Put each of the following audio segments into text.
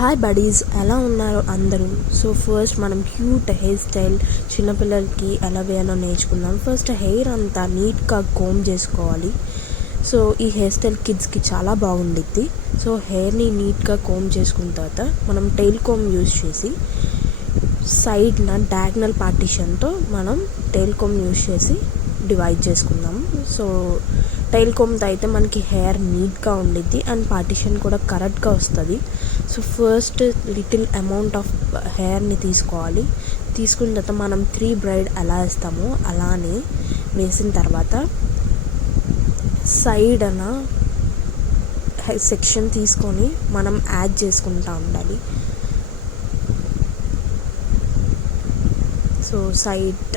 Hi buddies, ఎలా ఉన్నారు అందరూ? సో ఫస్ట్ మనం క్యూట్ హెయిర్ స్టైల్ చిన్నపిల్లలకి ఎలా వేయాలో నేర్చుకుందాం. ఫస్ట్ హెయిర్ అంతా నీట్గా కోమ్ చేసుకోవాలి. సో ఈ హెయిర్ స్టైల్ కిడ్స్కి చాలా బాగుండిద్ది. సో హెయిర్ని నీట్గా కోమ్ చేసుకున్న తర్వాత మనం టెయిల్ కోమ్ యూజ్ చేసి సైడ్న డయాగ్నల్ పార్టిషన్తో మనం టెయిల్ కోమ్ యూజ్ చేసి డివైడ్ చేసుకుందాం. సో టైల్ కోమ్తో అయితే మనకి హెయిర్ నీట్గా ఉండిద్ది అండ్ పార్టిషన్ కూడా కరెక్ట్గా వస్తుంది. So first little amount of హెయిర్ని తీసుకోవాలి. తీసుకున్న తర్వాత మనం 3 బ్రైడ్ ఎలా వేస్తామో అలానే వేసిన తర్వాత సైడ్ అన్న సెక్షన్ తీసుకొని మనం యాడ్ చేసుకుంటూ ఉండాలి. సో సైడ్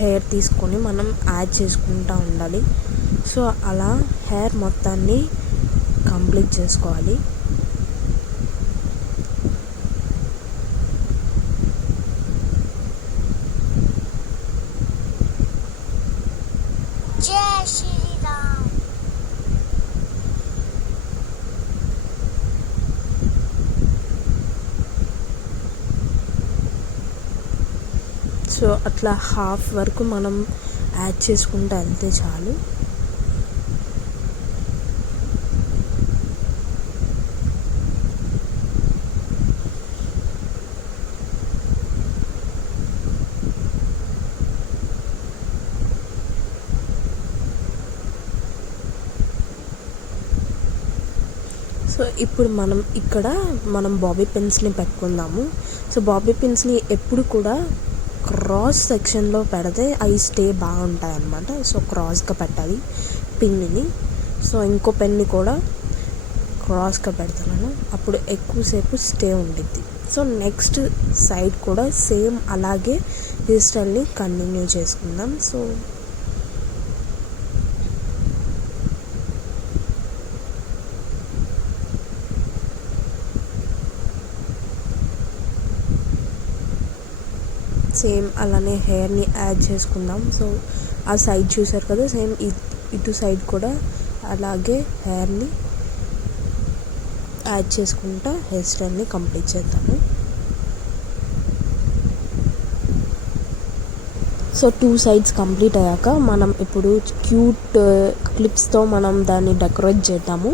హెయిర్ తీసుకొని మనం యాడ్ చేసుకుంటూ ఉండాలి. సో అలా హెయిర్ మొత్తాన్ని కంప్లీట్ చేసుకోవాలి. సో అట్లా హాఫ్ వరకు మనం యాడ్ చేసుకుంటూ వెళ్తే చాలు. సో ఇప్పుడు మనం ఇక్కడ బాబీ పిన్స్ని పెట్టుకుందాము. సో బాబీ పిన్స్ని ఎప్పుడు కూడా క్రాస్ సెక్షన్లో పెడితే అవి స్టే బాగుంటాయి అన్నమాట. సో క్రాస్గా పెట్టాలి పిన్ని. సో ఇంకో పెన్ని కూడా క్రాస్గా పెడుతున్నాను, అప్పుడు ఎక్కువసేపు స్టే ఉండిద్ది. సో నెక్స్ట్ సైడ్ కూడా సేమ్ అలాగే హెయిర్ స్టైల్ని కంటిన్యూ చేసుకుందాం. సో సేమ్ అలానే హెయిర్ని యాడ్ చేసుకుందాం. సో ఆ సైడ్ చూసారు కదా, సేమ్ ఇటు సైడ్ కూడా అలాగే హెయిర్ని యాడ్ చేసుకుంటా హెయిర్ స్టైల్ని కంప్లీట్ చేద్దాము. సో 2 సైడ్స్ కంప్లీట్ అయ్యాక మనం ఇప్పుడు క్యూట్ క్లిప్స్తో మనం దాన్ని డెకరేట్ చేద్దాము.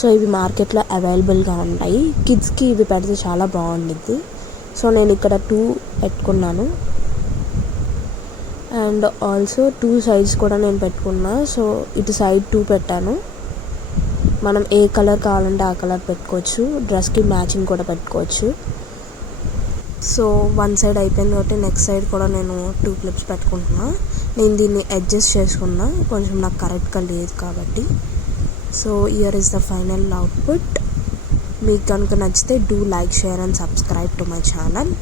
సో ఇవి మార్కెట్లో అవైలబుల్గా ఉంటాయి. కిడ్స్కి ఇవి పెడితే చాలా బాగుండిద్ది. సో నేను ఇక్కడ 2 పెట్టుకున్నాను అండ్ ఆల్సో 2 సైడ్స్ కూడా నేను పెట్టుకున్నా. సో ఇటు సైడ్ 2 పెట్టాను. మనం ఏ కలర్ కావాలంటే ఆ కలర్ పెట్టుకోవచ్చు, డ్రెస్కి మ్యాచింగ్ కూడా పెట్టుకోవచ్చు. సో 1 సైడ్ అయిపోయింది కాబట్టి నెక్స్ట్ సైడ్ కూడా నేను 2 క్లిప్స్ పెట్టుకుంటున్నా. నేను దీన్ని అడ్జస్ట్ చేసుకున్నా, కొంచెం నాకు కరెక్ట్గా లేదు కాబట్టి. So here is the final output. మీకు కనుక నచ్చితే do like, share and subscribe to my channel.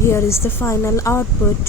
Here is the final output.